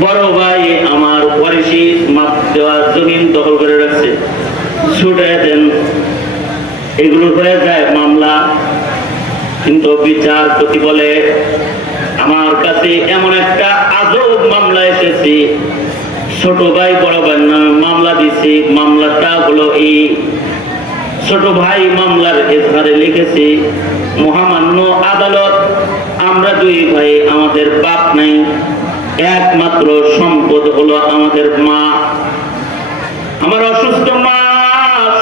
বড় ভাই আমার ওয়ারিসি মাপ দেওয়া জমিন দখল করে রাখছে। ছুটে দেন। এগুলো হয়ে যায় মামলা। কিন্তু বিচারপতি বলে, আমার কাছে এমন একটা আজব মামলা এসেছে। ছোট ভাই, বড় ভাই নামে মামলা দিছি। মামলাটা হলো এই। ছোট ভাই মামলার এজহারে লিখেছে, মহামান্য আদালত, আমরা দুই ভাই, আমাদের বাপ নাই। একমাত্র সম্পদ হলো আমাদের মা। আমার অসুস্থ মা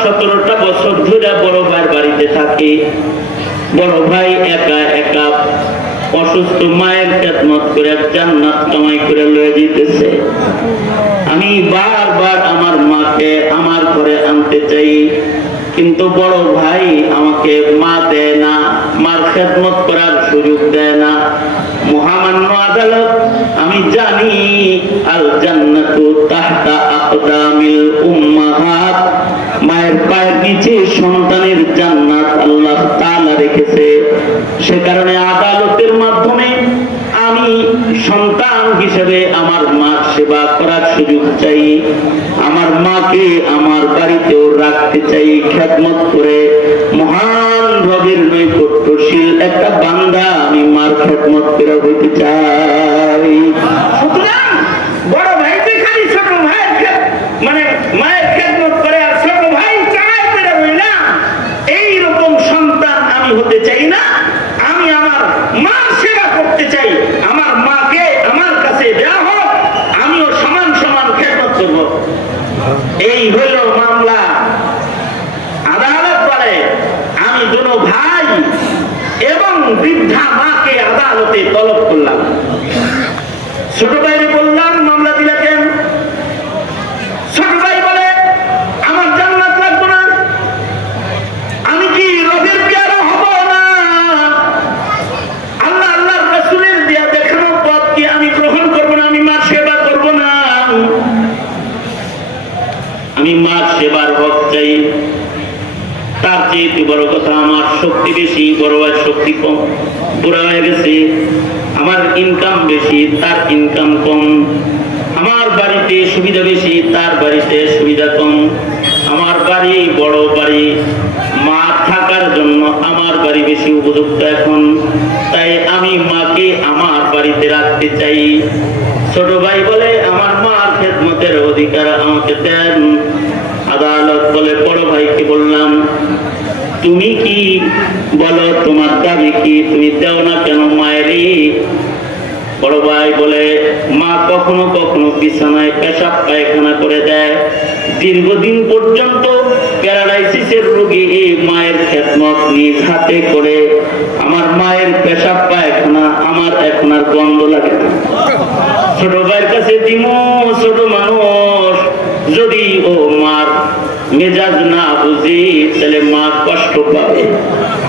সতেরোটা বছর ধরে বড় ভাইয়ের বাড়িতে থাকে। বড় ভাই একা একা অসুস্থ মায়ের খেদমত করে জান্নাত কামাই করে লয়ে যেতেছে। আমি বারবার আমার মাকে আমার ঘরে আনতে চাই, কিন্তু বড় ভাই আমাকে মা দেয় না, মার খেদমত করার সুযোগ দেয় না। মহামান্য আদালত আমি জানি আল জান্নাতু তাহতা আকদামিল উম্মাহাত। মায়ের পায়ের নিচে সন্তানের জান্নাত আল্লাহ তাআলা রেখেছে। সে কারণে আদালতের মাধ্যমে আমি সন্তান হিসেবে আমার মা সেবা করার সুযোগ চাই। আমার মাকে আমার বাড়িতেও রাখতে চাই, খেদমত করে। মহান রবের নৈকট্যশীল একটা বান্দা আমি মার মত ফেরা হইতে চাই সুতরাং বড় ভাইকে খালি ছোট ভাইয়ের খেদ মানে মায়ের খেদমত করে আর ছোট ভাই চায় করে রইলাম এইরকম সন্তান আমি হতে চাই না আমি আমার মার সেবা করতে চাই আমার মাকে আমার কাছে দেওয়া হোক আমিও সমান সমান খেদমত করব এই হইল মামলা আদালত বলে আমি দুনো ভাই এবং বৃদ্ধা মাকে আদালতে তলব করলাম ছোট ভাইরে বললাম মামলা দিলে কেন ছোট ভাই বলে আমার জান্নাত লাগবে না আমি কি রবের পেয়ারা হব না আল্লাহ আল্লাহ রসুলের দেয়া দেখানোর পথ কি আমি গ্রহণ করব না আমি মার সেবা করব না আমি মার সেবার হক চাই তার চেয়ে বড় কথা আমার শক্তি বেশি বড় ভাইয়ের শক্তি কম বুড়া হয়ে গেছে আমার ইনকাম বেশি, তার ইনকাম কম। আমার বাড়িতে সুবিধা বেশি, তার বাড়িতে সুবিধা কম। আমার বাড়ি বড় বাড়ি, মা থাকার জন্য আমার বাড়ি বেশি উপযুক্ত এখন। তাই আমি মাকে আমার বাড়িতে রাখতে চাই। ছোট ভাই বলে, আমার মার খেদমতের অধিকার আমাকে দেন আদালত বলে বড় ভাইকে বললাম তুমি কি বলো, তোমার দাবি কি? তুমি দেও না কেন মায়েরই? বড় ভাই বলে, মা কখনো কখনো বিছানায় পেশাব পায়খানা করে দেয়। দীর্ঘদিন পর্যন্ত প্যারালাইসিসের রোগী এই মায়ের খেদমত নিজ হাতে করে। আমার মায়ের পেশাব পায়খানা, আমার এখন আর গন্ধ লাগে না। ছোট ভাইয়ের কাছে দিমু, ছোট মানুষ, যদি ও মার মেজাজ না বুঝি, তাহলে মা কষ্ট পাবে।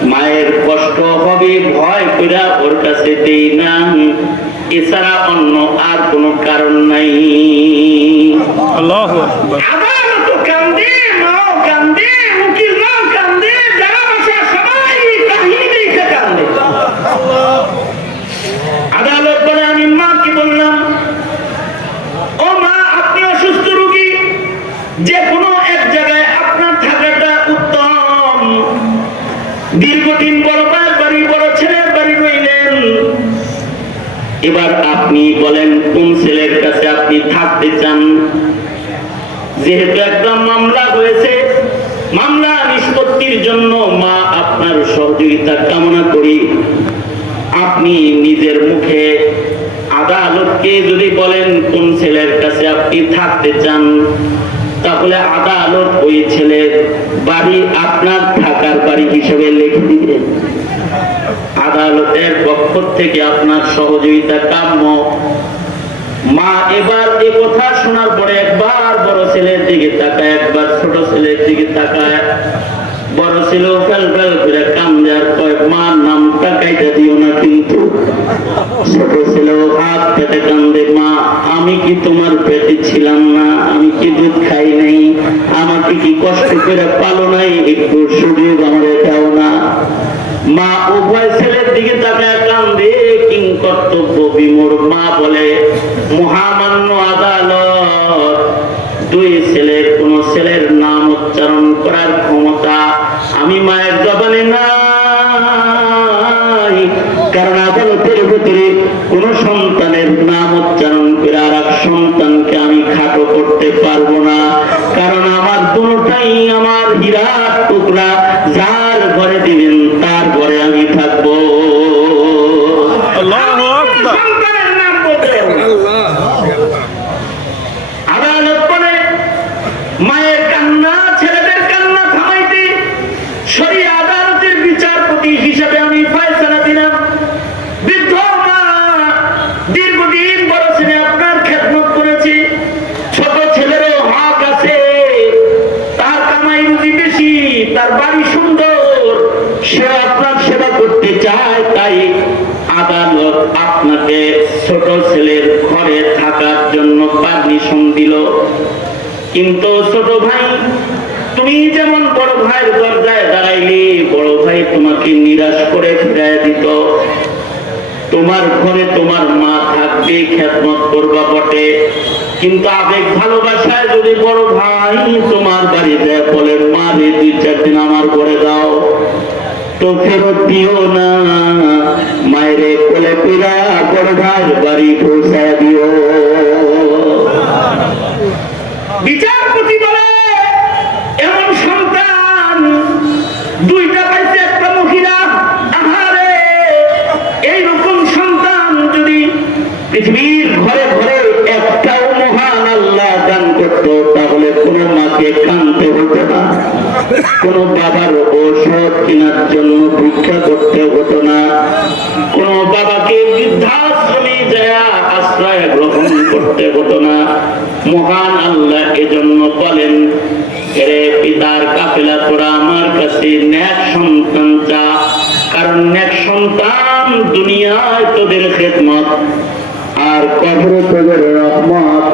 মায়ের কষ্ট হবে ভয় করে ওর কাছে দেই না। এছাড়া অন্য আর কোনো কারণ নাই। আল্লাহু আকবার। কান্দে মাও কান্দে। আপনার সহযোগিতা কামনা করি। আপনি নিজের মুখে আদালতকে যদি বলেন, কোন ছেলের কাছে আপনি থাকতে চান, তাহলে আদালত ওই ছেলের বাড়ি আপনার থাকার বাড়ি হিসেবে লিখে দিবেন আদালতের পক্ষ থেকে আপনার সহযোগিতা কাম্য। মা, এবার এ কথা শোনার পরে একবার বড় ছেলের দিকে তাকায়, একবার ছোট ছেলের দিকে তাকায়। বড় ছিল, ফেল করে কান্দে আর কয় নাম তাকাইতে দিও না কিন্তু। ছোট ছিল, হাত পেটে কান্দে, মা, আমি কি তোমার পেটে ছিলাম না? আমি কি দুধ খাই নাই? আমাকে কি কষ্ট করে পালো নাই? একটু সুযোগ আমাদের দাও না। মা উভয় ছেলের দিকে তাকায় কান্দে, কিং কর্তব্য বিমোর মা বলে, মহামান্য আদালত, দুই ছেলের কোন ছেলের উচ্চারণ করার ক্ষমতা আমি মায়ের জবানে নাই। কারণ আদালতের ভিতরে কোন সন্তানের নাম উচ্চারণ করে আর সন্তানকে আমি খাটো করতে পারব ছোট ছেলের ঘরে থাকার জন্য পারমিশন দিল। কিন্তু ছোট ভাই, তুমি যেমন বড় ভাইয়ের দরজায় দাঁড়াইলি বড় ভাই তোমাকে নিরাশ করে ফিরাই দিত। তোমার ঘরে তোমার মা থাকবে, খেদমত করবা বটে। কিন্তু আবেগ ভালোবাসায় যদি বড় ভাই তোমার বাড়িতে বলে, মা রে দুই চার দিন আমার ঘরে দাও তো ফেরত দিও না। মায়ের কোলে পিরা ভাইয়ের বাড়ি পৌঁছায় দিও। বিচারপতি বলে, এমন সন্তান, দুইটা পাইছে, একটা মহিলা, আহারে। এইরকম সন্তান যদি পৃথিবীর ঘরে ঘরে মহান আল্লাহ দান করত, তাহলে কোনো মাকে কানতে হতো না। কোনো বাবার ঔষধ কেনার জন্য ভিক্ষা করতে হতো না। কোনো বাবাকে বৃদ্ধাশ্রমে যায়া আশ্রয় গ্রহণ করতে হতো না। মহান আল্লাহ এজন্য বলেন পিতার কাফেলা, তোরা আমার কাছে ন্যাক সন্তান চা, কারণ ন্যাক সন্তান দুনিয়ায় তোদের খেদমত, আর কবরে তোদের রহমত।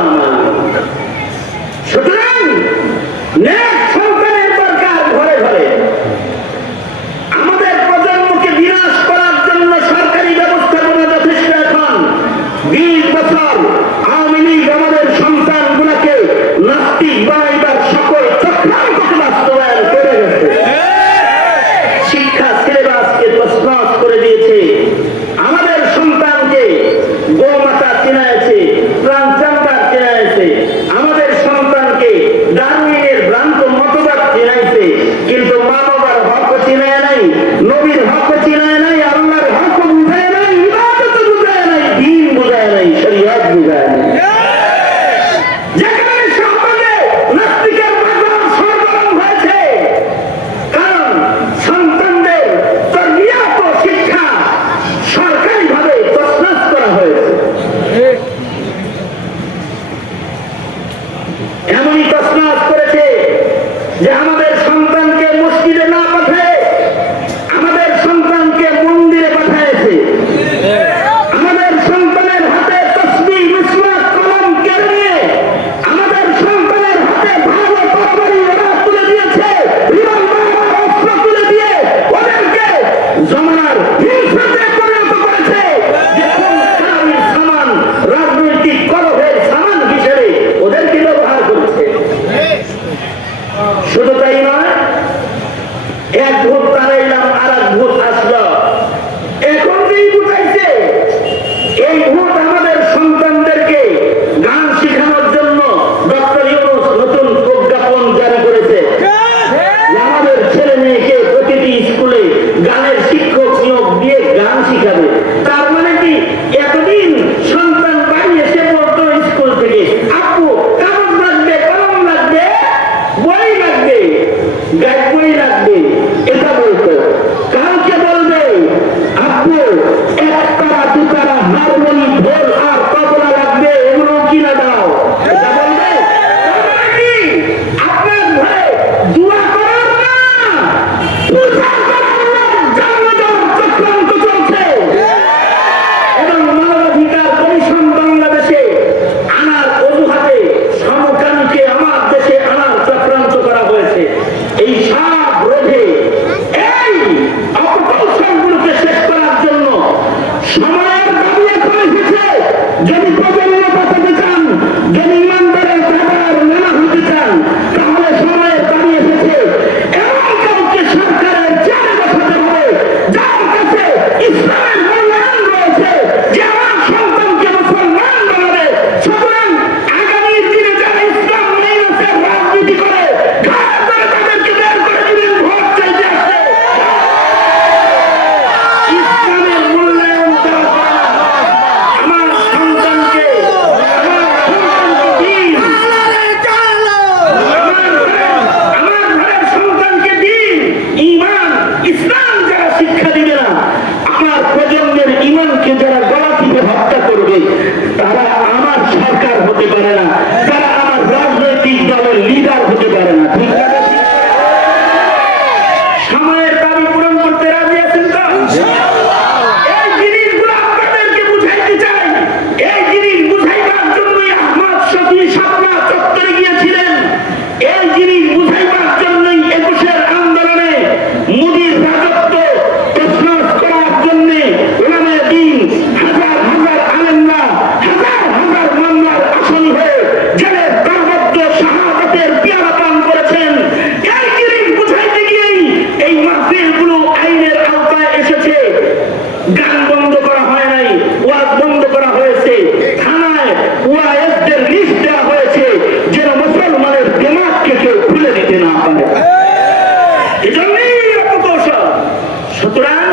সুতরাং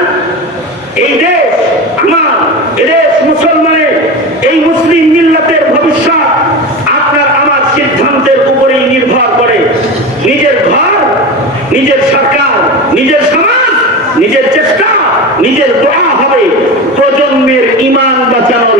এই মুসলিম মিল্লাতের ভবিষ্যৎ আপনার আমার সিদ্ধান্তের উপরেই নির্ভর করে। নিজের ঘর, নিজের সরকার, নিজের সমাজ, নিজের চেষ্টা, নিজের দোয়া হবে। প্রজন্মের ইমান বাঁচানোর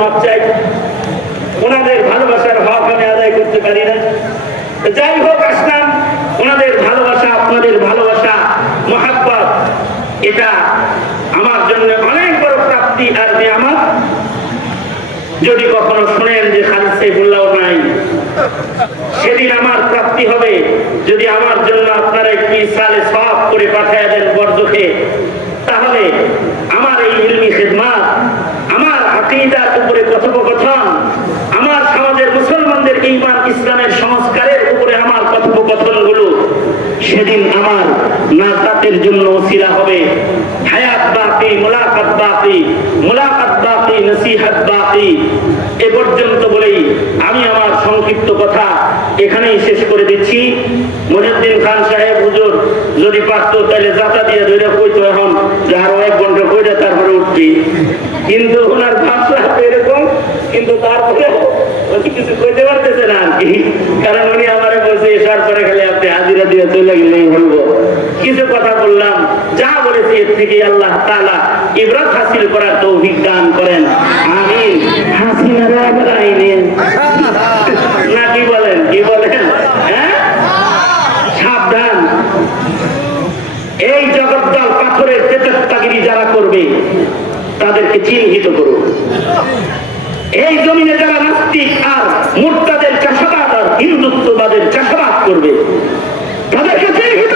মাপ চাই ওনাদের ভালোবাসার হক আমি আদায় করতে পারি না। যাই হোক, আসলাম। ওনাদের ভালোবাসা, আপনাদের ভালোবাসা, মহাব্বত, এটা আমার জন্য অনেক বড় প্রাপ্তি আর আমার যদি কখনো শুনেন যে খালিদ সাইফুল্লাহ নাই, সেদিন আমার প্রাপ্তি হবে। যদি আমার জন্য আপনারা একটি সালে সব করে পাঠিয়ে দেন বর্জকে তাহলে আমার এই ইলমি খেদমাত আমার আকিদার উপরে কথোপকথন আমার সমাজের মুসলমানদের ইমান ইসলামের সংস্কারের উপরে আমার কথোপকথনগুলো সেদিন আমার নাজাতের জন্য ওসিলা হবে, হায়াত বাকি, মোলাকাত বাকি মোলাকাত বাকি, নসিহাত বাকি, এ পর্যন্ত বলেই আমি আমার সংক্ষিপ্ত কথা এখানেই শেষ করে দিচ্ছি। মহিউদ্দিন খান সাহেব, হুজুর, যদি পারতো তাহলে যাতা দিয়ে ধরে কইতো এখন যে আরও এক ঘণ্টা কইরা তারপরে উঠছি কিন্তু ওনার ভাষা এরকম, কিন্তু তারপরে কিছু কইতে পারতেছে না আর কি। কারণ উনি আমারে বলছে এসার পরে খালি আপনি হাজিরা দিয়ে চলে গেলেই বলব কিছু কথা বললাম, যা বলেছি এর থেকে আল্লাহ তাআলা ইবরাত হাসিল করার তৌফিক দান করেন। বলেন? হ্যাঁ? চিহ্নিত করুন। এই জমিনে যারা নাস্তিক আর মুর্তাদের চাষাবাদ হিন্দুত্ববাদের চাষাবাদ করবে। তাদের কাছে হিত